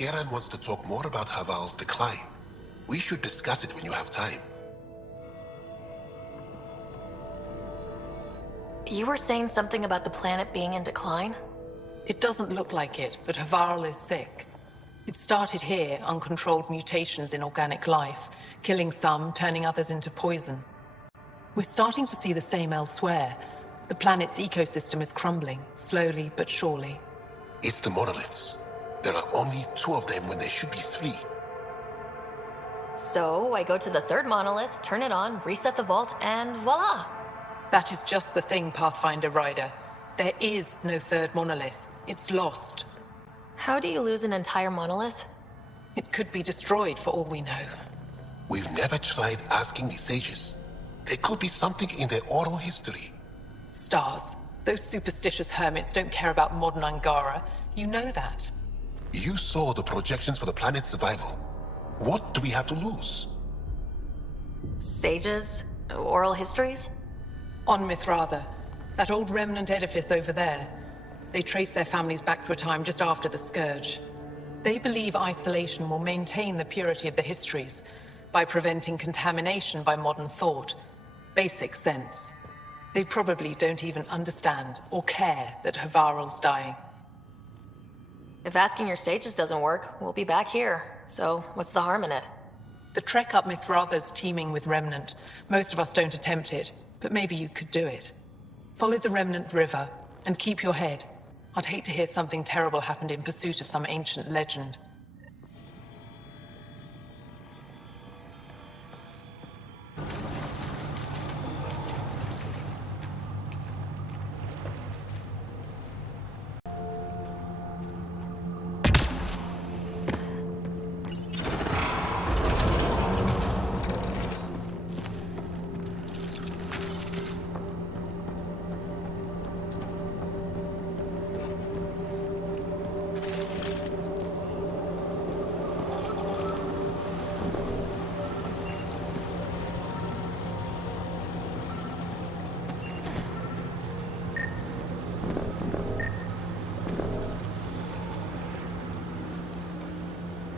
Kieran wants to talk more about Haval's decline. We should discuss it when you have time. You were saying something about the planet being in decline? It doesn't look like it, but Haval is sick. It started here, uncontrolled mutations in organic life, killing some, turning others into poison. We're starting to see the same elsewhere. The planet's ecosystem is crumbling, slowly but surely. It's the monoliths. There are only 2 of them when there should be 3. So I go to the 3rd monolith, turn it on, reset the vault, and voila! That is just the thing, Pathfinder Ryder. There is no 3rd monolith. It's lost. How do you lose an entire monolith? It could be destroyed for all we know. We've never tried asking the sages. There could be something in their oral history. Stars. Those superstitious hermits don't care about modern Angara. You know that. You saw the projections for the planet's survival. What do we have to lose? Sages? Oral histories? On Mithratha, that old remnant edifice over there. They trace their families back to a time just after the Scourge. They believe isolation will maintain the purity of the histories by preventing contamination by modern thought. Basic sense. They probably don't even understand or care that Havarl's dying. If asking your sages doesn't work, we'll be back here. So what's the harm in it? The trek up Mithratha's teeming with remnant. Most of us don't attempt it, but maybe you could do it. Follow the remnant river and keep your head. I'd hate to hear something terrible happened in pursuit of some ancient legend.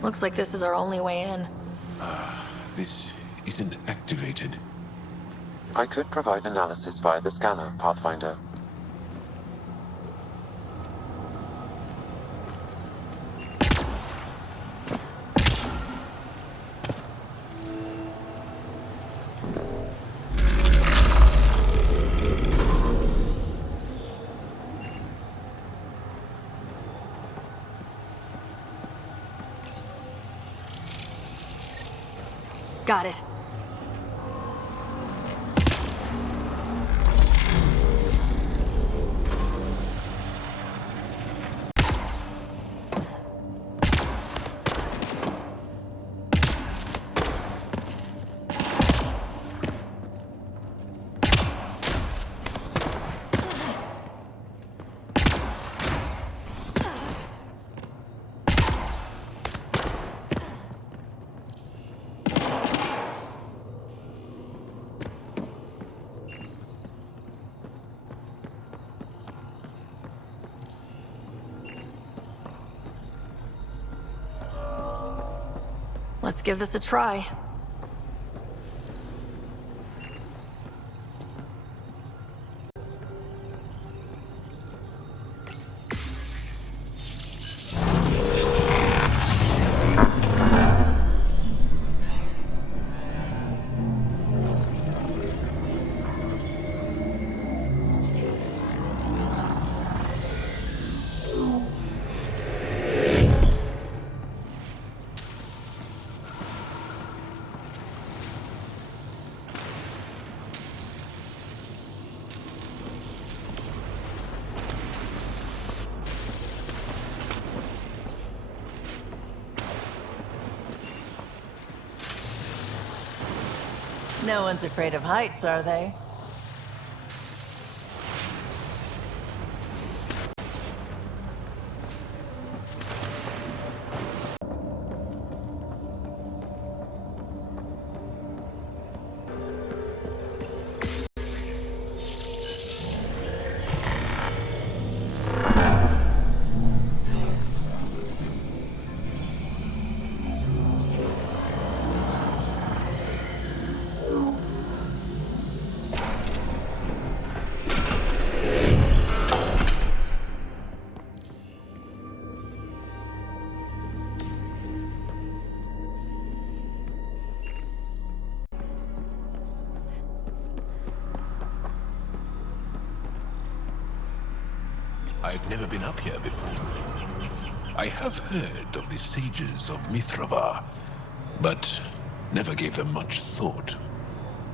Looks like this is our only way in. This isn't activated. I could provide analysis via the scanner, Pathfinder. Got it. Let's give this a try. No one's afraid of heights, are they? I've never been up here before. I have heard of the sages of Mithravar, but never gave them much thought.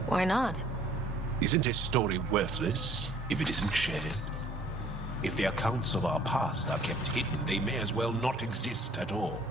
Why not? Isn't a story worthless if it isn't shared? If the accounts of our past are kept hidden, they may as well not exist at all.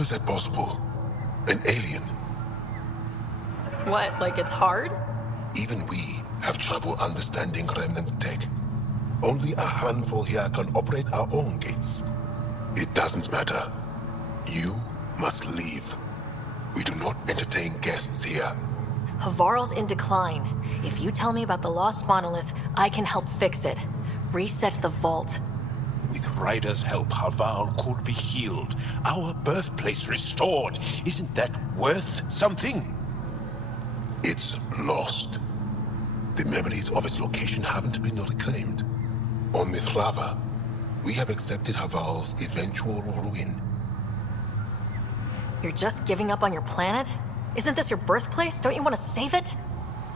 How is that possible? An alien? What, like it's hard? Even we have trouble understanding remnant tech. Only a handful here can operate our own gates. It doesn't matter. You must leave. We do not entertain guests here. Havarl's in decline. If you tell me about the lost monolith, I can help fix it. Reset the vault. With Ryder's help, Havarl could be healed. Our birthplace restored. Isn't that worth something? It's lost. The memories of its location haven't been reclaimed. On Mithravar, we have accepted Havarl's eventual ruin. You're just giving up on your planet? Isn't this your birthplace? Don't you want to save it?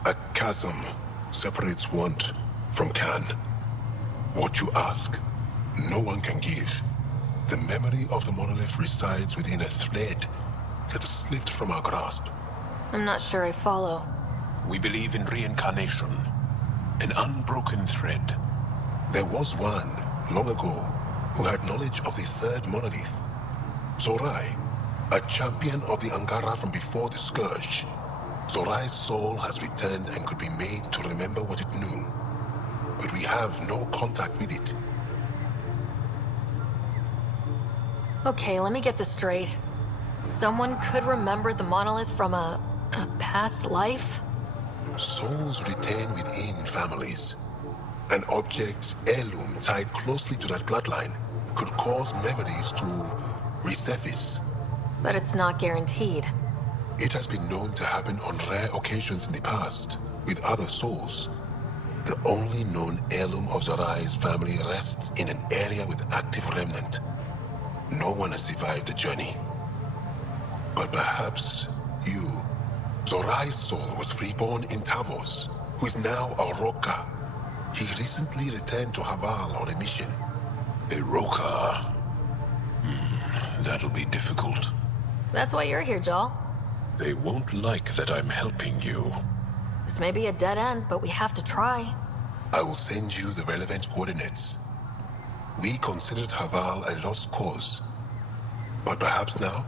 A chasm separates want From Khan. What you ask, no one can give. The memory of the monolith resides within a thread that has slipped from our grasp. I'm not sure I follow. We believe in reincarnation. An unbroken thread. There was one, long ago, who had knowledge of the third monolith. Zorai, a champion of the Angara from before the Scourge. Zorai's soul has returned and could be made to remember what it knew. But we have no contact with it. Okay, let me get this straight. Someone could remember the monolith from a past life? Souls retain within families. An object, heirloom tied closely to that bloodline could cause memories to resurface. But it's not guaranteed. It has been known to happen on rare occasions in the past, with other souls. The only known heirloom of Zorai's family rests in an area with active remnant. No one has survived the journey. But perhaps you. Zorai's soul was reborn in Tavos, who is now a Roka. He recently returned to Haval on a mission. A Roka. That'll be difficult. That's why you're here, Jal. They won't like that I'm helping you. This may be a dead end, but we have to try. I will send you the relevant coordinates. We considered Haval a lost cause. But perhaps now,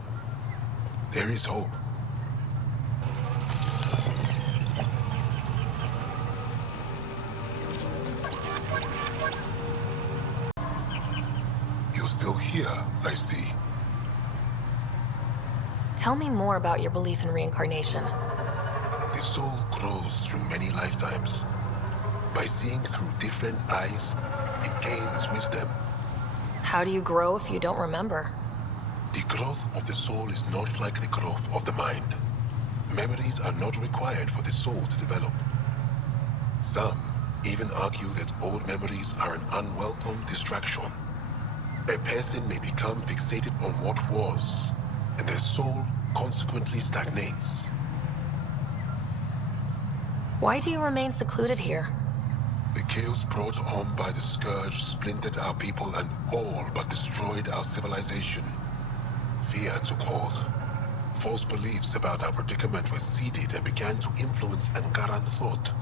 there is hope. You're still here, I see. Tell me more about your belief in reincarnation. The soul grows through many lifetimes. By seeing through different eyes, it gains wisdom. How do you grow if you don't remember? The growth of the soul is not like the growth of the mind. Memories are not required for the soul to develop. Some even argue that old memories are an unwelcome distraction. A person may become fixated on what was, and their soul consequently stagnates. Why do you remain secluded here? The chaos brought on by the Scourge splintered our people and all but destroyed our civilization. Fear took hold. False beliefs about our predicament were seeded and began to influence Angaran thought.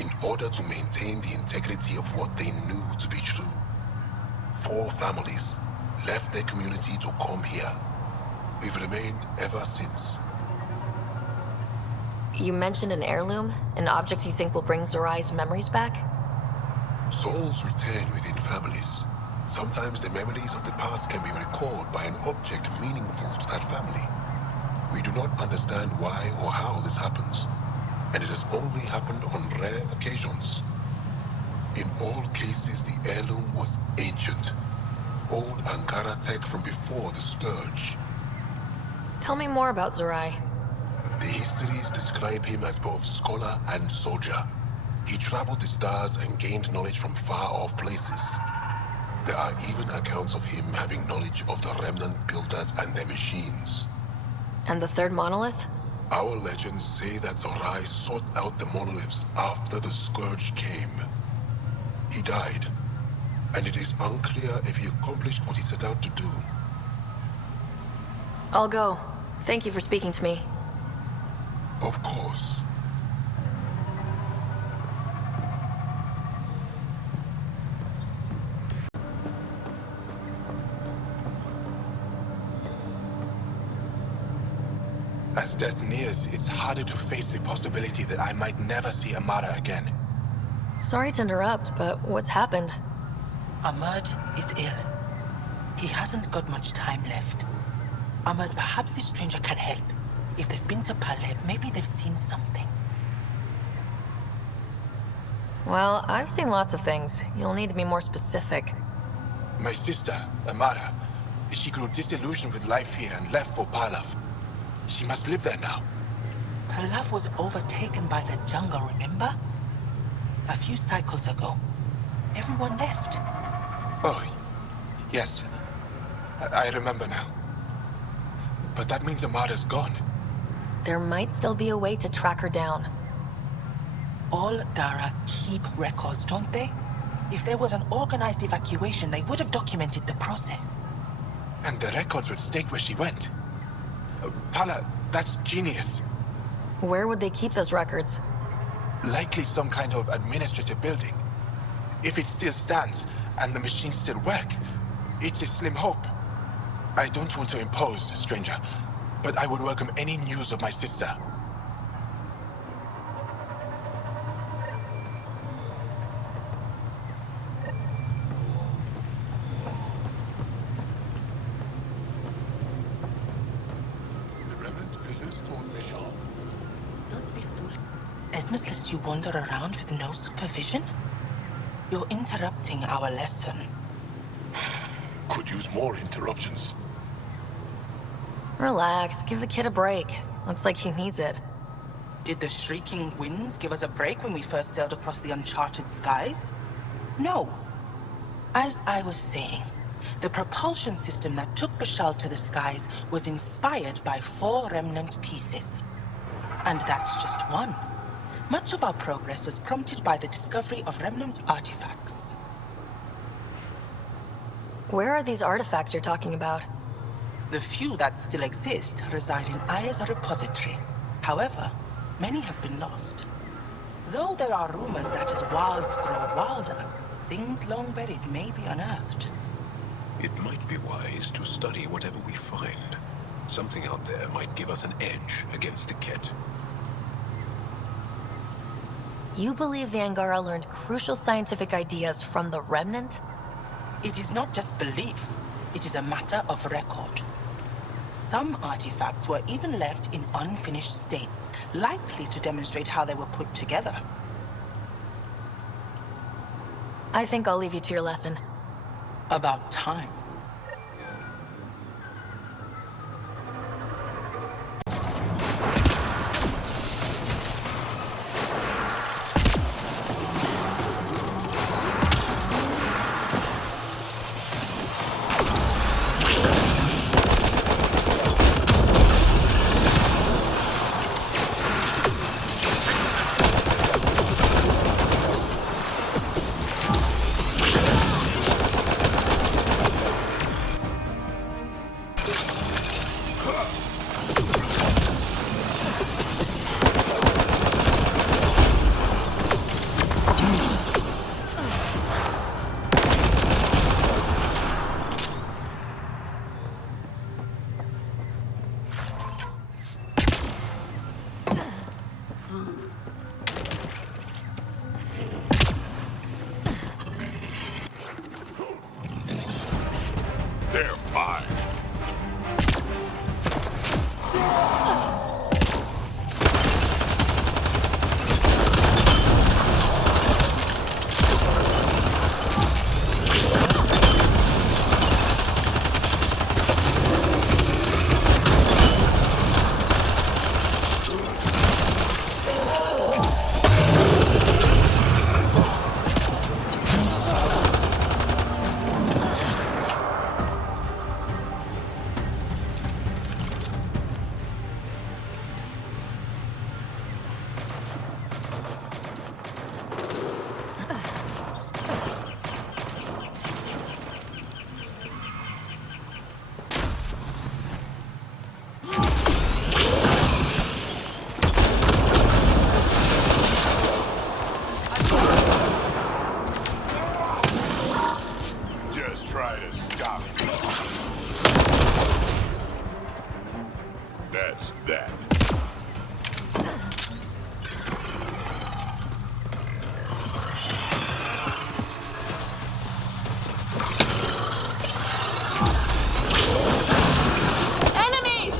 In order to maintain the integrity of what they knew to be true, 4 families left their community to come here. We've remained ever since. You mentioned an heirloom, an object you think will bring Zorai's memories back? Souls return within families. Sometimes the memories of the past can be recalled by an object meaningful to that family. We do not understand why or how this happens, and it has only happened on rare occasions. In all cases, the heirloom was ancient. Old Angara tech from before the Scourge. Tell me more about Zorai. The histories describe him as both scholar and soldier. He traveled the stars and gained knowledge from far-off places. There are even accounts of him having knowledge of the remnant builders and their machines. And the third monolith? Our legends say that Zorai sought out the monoliths after the Scourge came. He died, and it is unclear if he accomplished what he set out to do. I'll go. Thank you for speaking to me. Of course. As death nears, it's harder to face the possibility that I might never see Amara again. Sorry to interrupt, but what's happened? Ahmad is ill. He hasn't got much time left. Ahmad, perhaps this stranger can help. If they've been to Palev, maybe they've seen something. Well, I've seen lots of things. You'll need to be more specific. My sister, Amara, she grew disillusioned with life here and left for Palav. She must live there now. Palev was overtaken by the jungle, remember? A few cycles ago. Everyone left. Oh, yes. I remember now. But that means Amara's gone. There might still be a way to track her down. All Dara keep records, don't they? If there was an organized evacuation, they would have documented the process. And the records would state where she went. Pala, that's genius. Where would they keep those records? Likely some kind of administrative building. If it still stands, and the machines still work, it's a slim hope. I don't want to impose, stranger, but I would welcome any news of my sister. The remnant pillars toward Michal. Don't be fooled. Esmus lets you wander around with no supervision? You're interrupting our lesson. Could use more interruptions. Relax, give the kid a break. Looks like he needs it. Did the shrieking winds give us a break when we first sailed across the uncharted skies? No. As I was saying, the propulsion system that took Bashal to the skies was inspired by 4 remnant pieces. And that's just one. Much of our progress was prompted by the discovery of remnant artifacts. Where are these artifacts you're talking about? The few that still exist reside in Aya's repository. However, many have been lost. Though there are rumors that as wilds grow wilder, things long buried may be unearthed. It might be wise to study whatever we find. Something out there might give us an edge against the Ket. You believe the Angara learned crucial scientific ideas from the Remnant? It is not just belief, it is a matter of record. Some artifacts were even left in unfinished states, likely to demonstrate how they were put together. I think I'll leave you to your lesson. About time. They're mine. Just try to stop me. That's that. Enemies!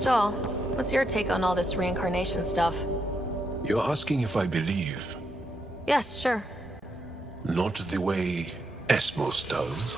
Joel, what's your take on all this reincarnation stuff? You're asking if I believe, Yes, sure. not the way Esmos does.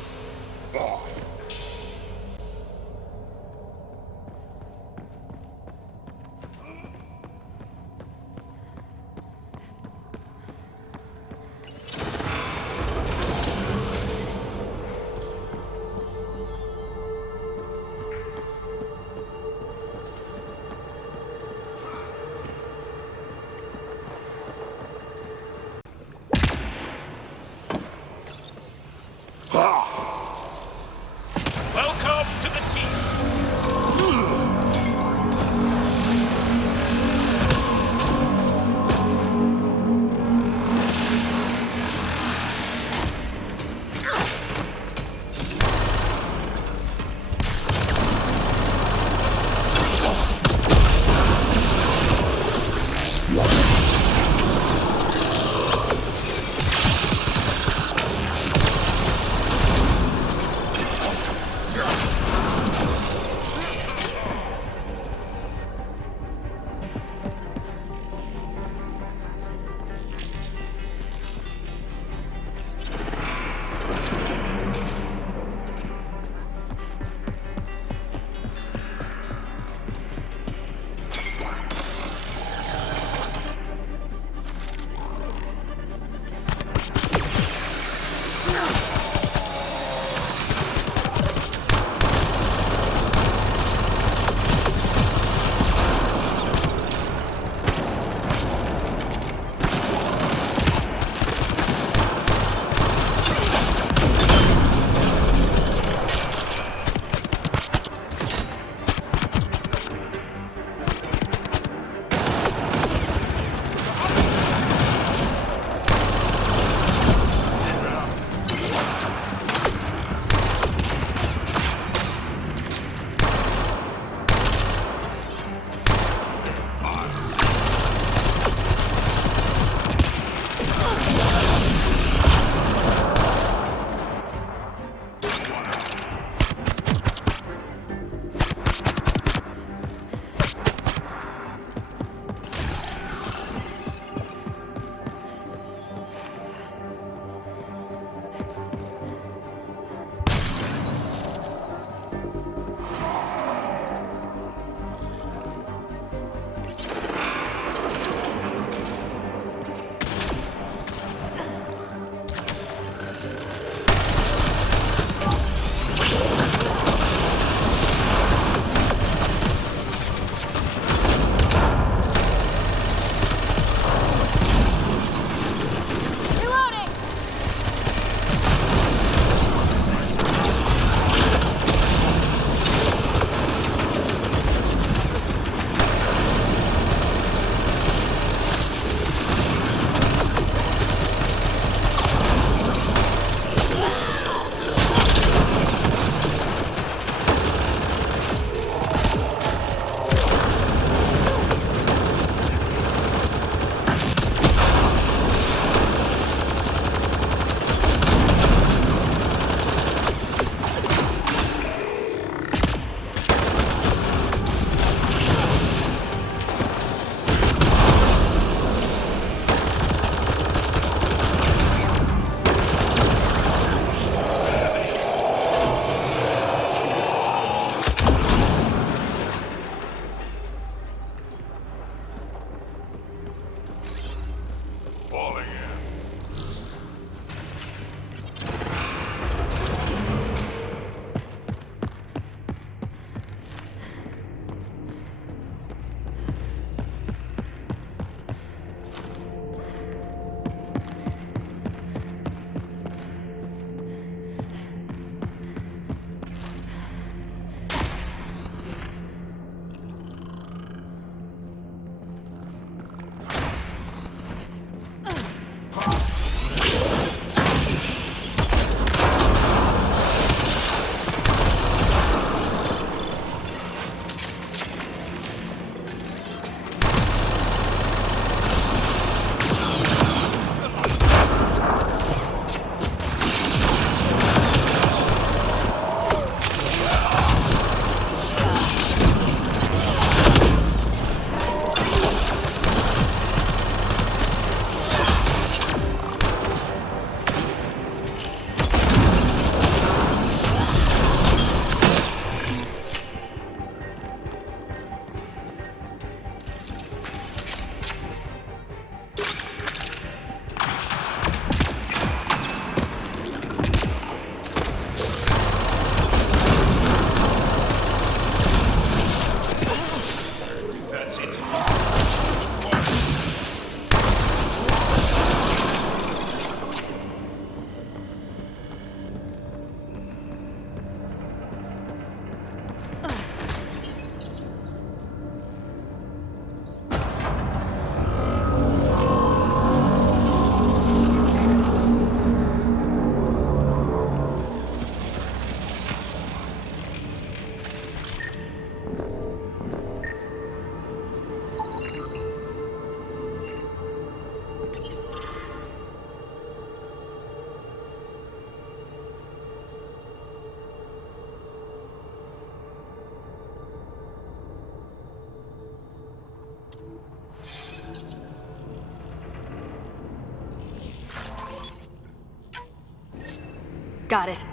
Got it.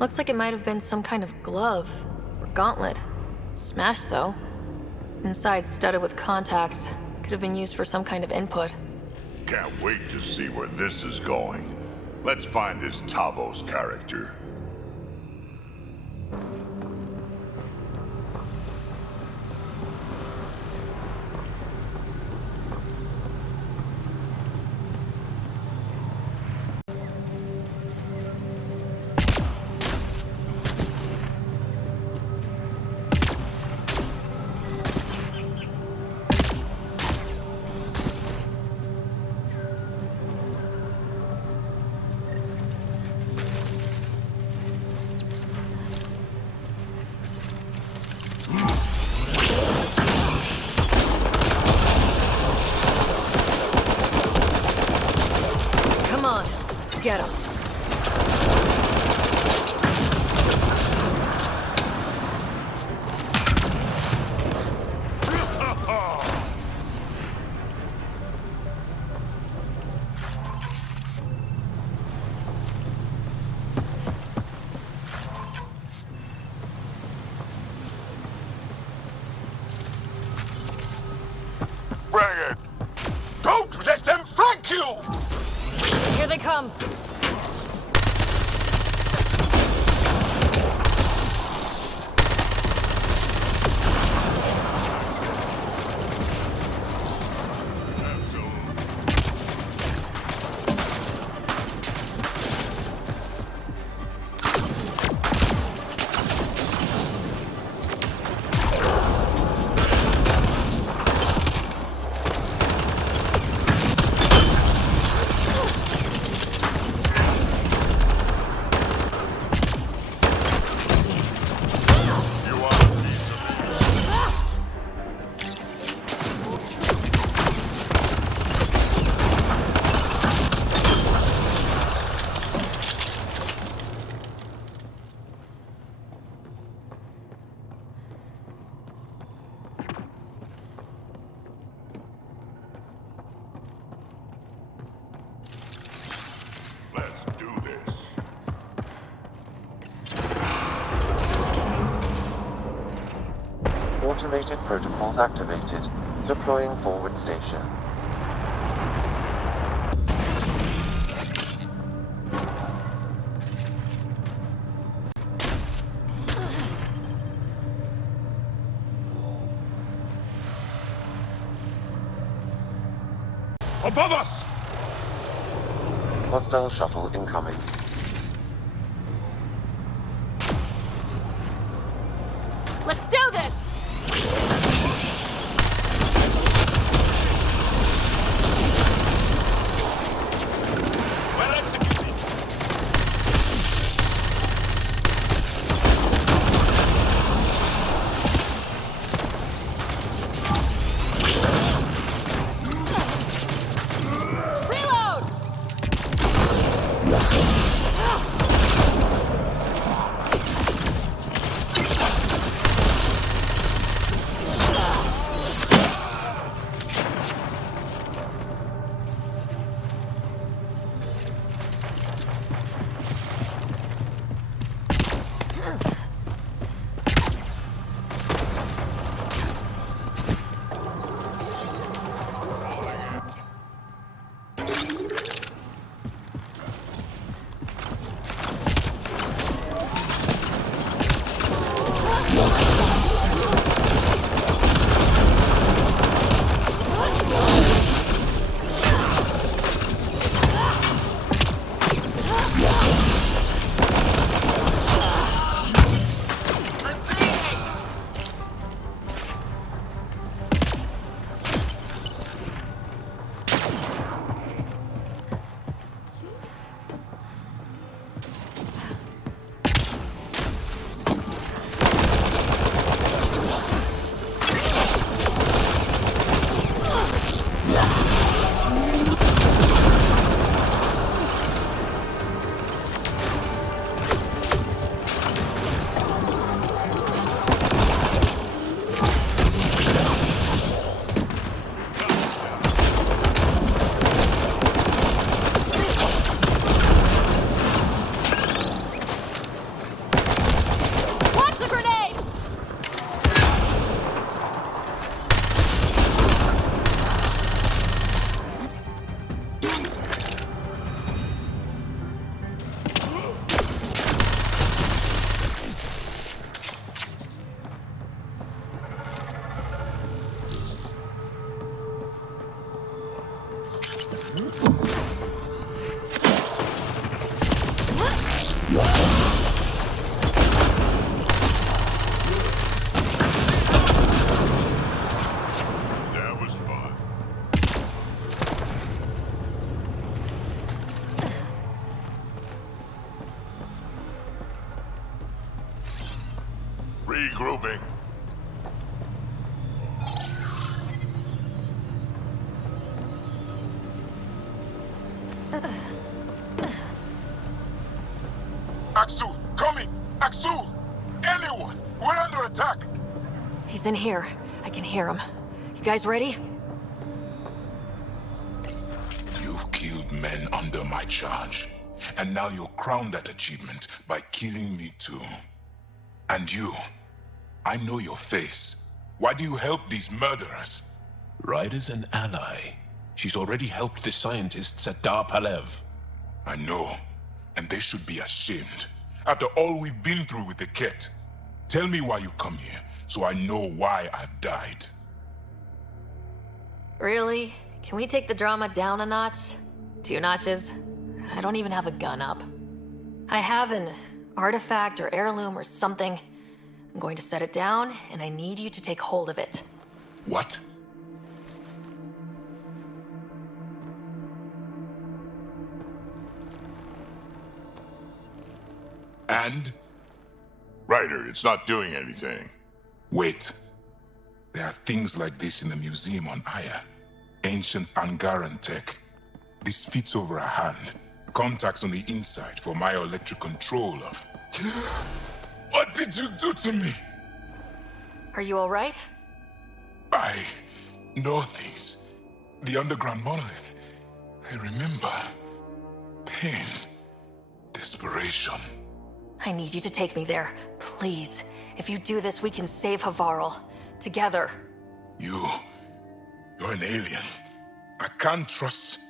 Looks like it might have been some kind of glove or gauntlet. Smashed, though. Inside studded with contacts. Could have been used for some kind of input. Can't wait to see where this is going. Let's find this Tavos character. Come on, let's get him. Bring it! Don't let them flank you! Here they come. Let's do this. Automated protocols activated. Deploying forward station. Above us! Hostile shuttle incoming. Let's do this! Well executed! Reload! Regrouping. Axel, coming! Axel! Anyone! We're under attack! He's in here. I can hear him. You guys ready? You've killed men under my charge. And now you'll crown that achievement by killing me too. And you, I know your face. Why do you help these murderers? Ryder's an ally. She's already helped the scientists at Dar Palev. I know, and they should be ashamed. After all we've been through with the Ket. Tell me why you come here, so I know why I've died. Really? Can we take the drama down a notch? 2 notches? I don't even have a gun up. I have an artifact or heirloom or something. I'm going to set it down, and I need you to take hold of it. What? And? Ryder, it's not doing anything. Wait. There are things like this in the museum on Aya. Ancient Angaran tech. This fits over a hand. Contacts on the inside for my electric control of... What did you do to me? Are you all right? I know things. The underground monolith. I remember. Pain. Desperation. I need you to take me there, please. If you do this, we can save Havarl. Together. You're an alien. I can't trust...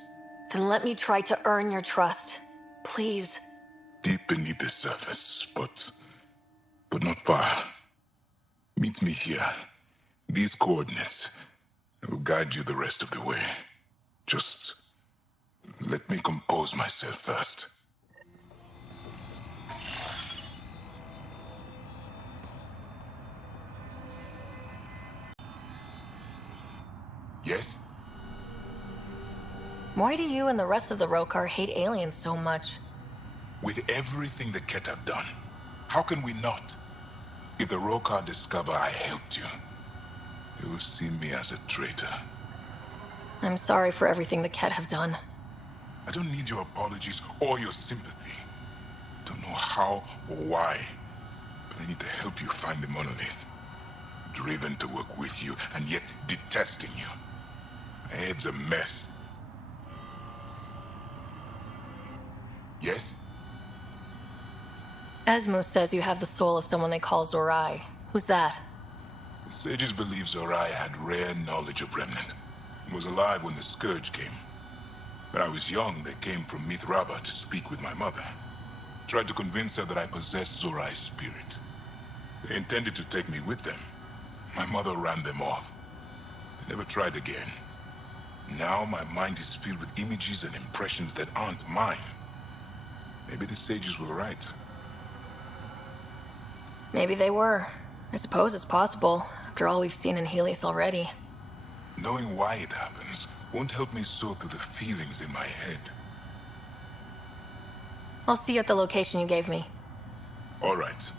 Then let me try to earn your trust. Please. Deep beneath the surface, but not far. Meet me here. These coordinates. I will guide you the rest of the way. Just let me compose myself first. Yes? Why do you and the rest of the Rokar hate aliens so much? With everything the Ket have done, how can we not? If the Rokar discover I helped you, they will see me as a traitor. I'm sorry for everything the Ket have done. I don't need your apologies or your sympathy. Don't know how or why, but I need to help you find the monolith. Driven to work with you, and yet detesting you. My head's a mess. Yes? Asmus says you have the soul of someone they call Zorai. Who's that? The sages believe Zorai had rare knowledge of Remnant, and was alive when the Scourge came. When I was young, they came from Mithraba to speak with my mother. Tried to convince her that I possessed Zorai's spirit. They intended to take me with them. My mother ran them off. They never tried again. Now my mind is filled with images and impressions that aren't mine. Maybe the sages were right. Maybe they were. I suppose it's possible, after all we've seen in Helios already. Knowing why it happens won't help me sort through the feelings in my head. I'll see you at the location you gave me. All right.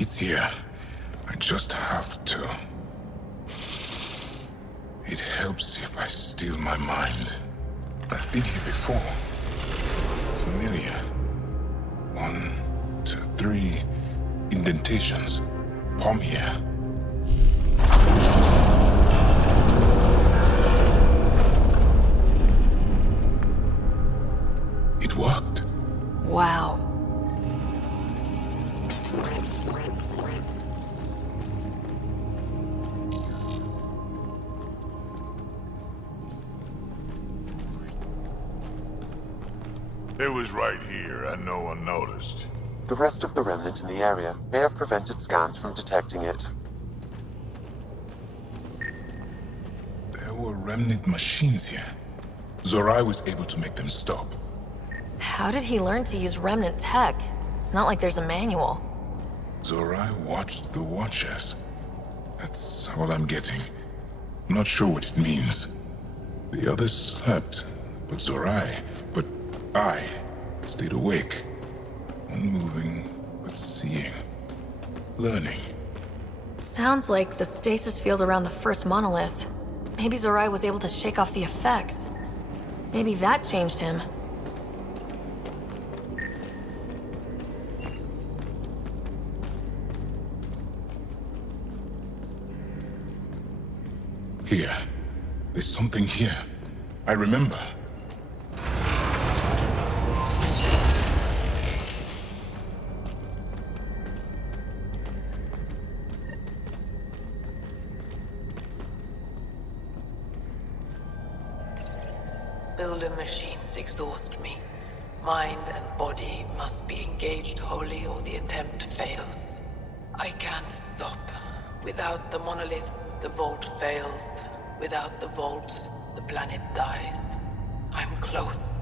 It's here. I just have to. It helps if I still my mind. I've been here before. Familiar. 1, 2, 3 indentations. Palm here. It worked. Wow. It was right here, and no one noticed. The rest of the remnant in the area may have prevented scans from detecting it. There were remnant machines here. Zorai was able to make them stop. How did he learn to use remnant tech? It's not like there's a manual. Zorai watched the Watchers. That's all I'm getting. I'm not sure what it means. The others slept, but I stayed awake. Unmoving, but seeing. Learning. Sounds like the stasis field around the first monolith. Maybe Zorai was able to shake off the effects. Maybe that changed him. Here. There's something here. I remember. Builder machines exhaust me. Mind and body must be engaged wholly or the attempt fails. I can't stop. Without the monoliths, the vault fails. Without the vault, the planet dies. I'm close.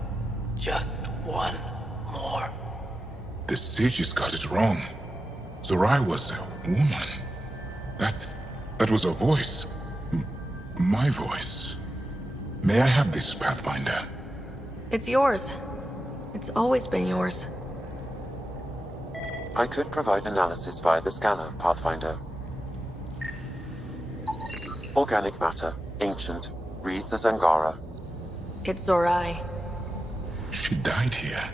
Just one more. The sages got it wrong. Zorai was a woman. That was a voice. My voice. May I have this, Pathfinder? It's yours. It's always been yours. I could provide analysis via the scanner, Pathfinder. Organic matter, ancient, reads as Angara. It's Zorai. She died here,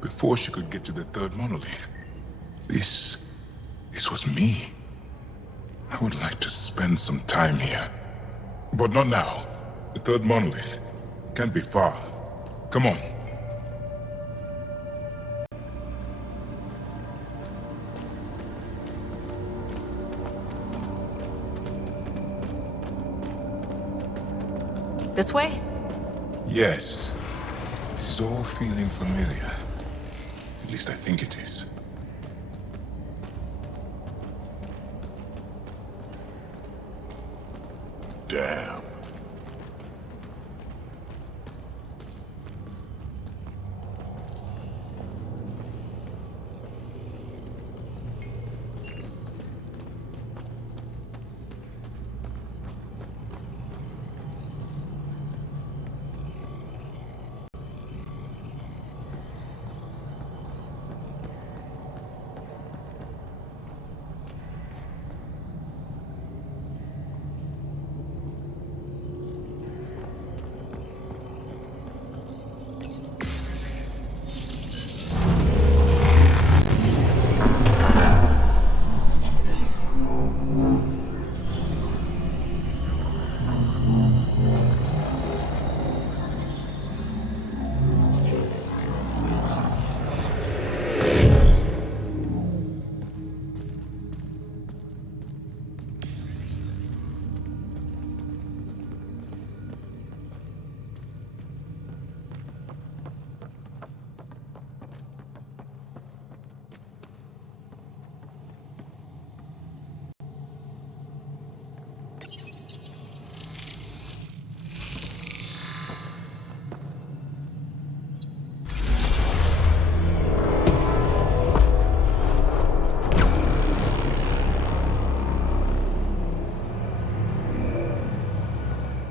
before she could get to the third monolith. This was me. I would like to spend some time here. But not now. The third monolith can't be far. Come on. This way? Yes. This is all feeling familiar. At least I think it is. Damn.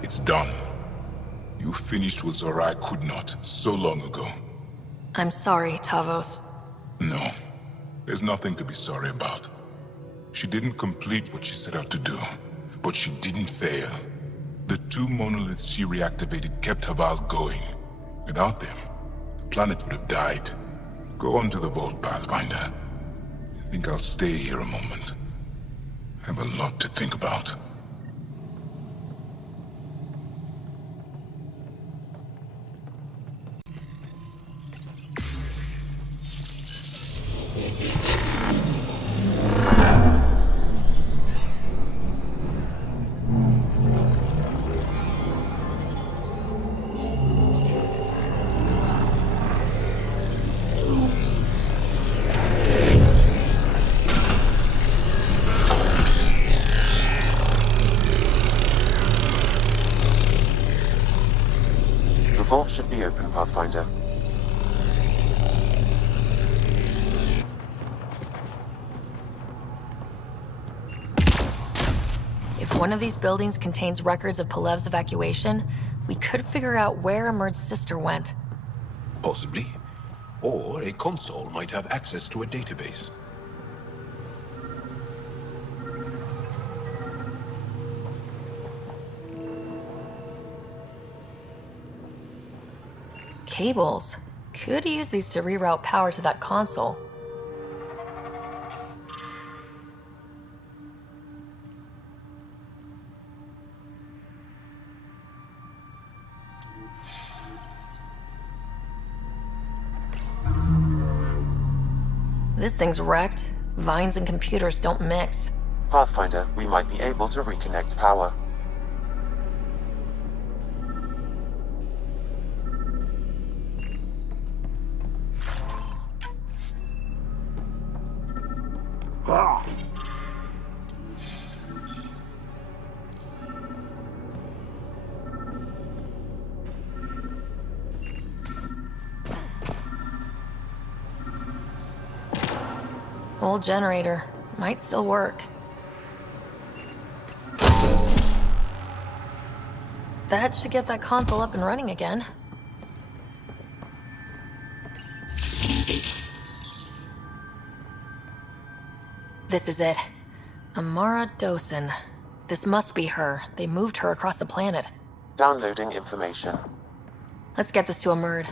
It's done. You finished what Zorai could not so long ago. I'm sorry, Tavos. No, there's nothing to be sorry about. She didn't complete what she set out to do, but she didn't fail. The two monoliths she reactivated kept Haval going. Without them, the planet would have died. Go on to the vault, Pathfinder. I think I'll stay here a moment. I have a lot to think about. vault should be open, Pathfinder. If one of these buildings contains records of Palev's evacuation, we could figure out where Emerge's sister went. Possibly. Or a console might have access to a database. Cables. Could use these to reroute power to that console. This thing's wrecked. Vines and computers don't mix. Pathfinder, we might be able to reconnect power. Old generator. Might still work. That should get that console up and running again. This is it. Amara Dosen. This must be her. They moved her across the planet. Downloading information. Let's get this to Emerge.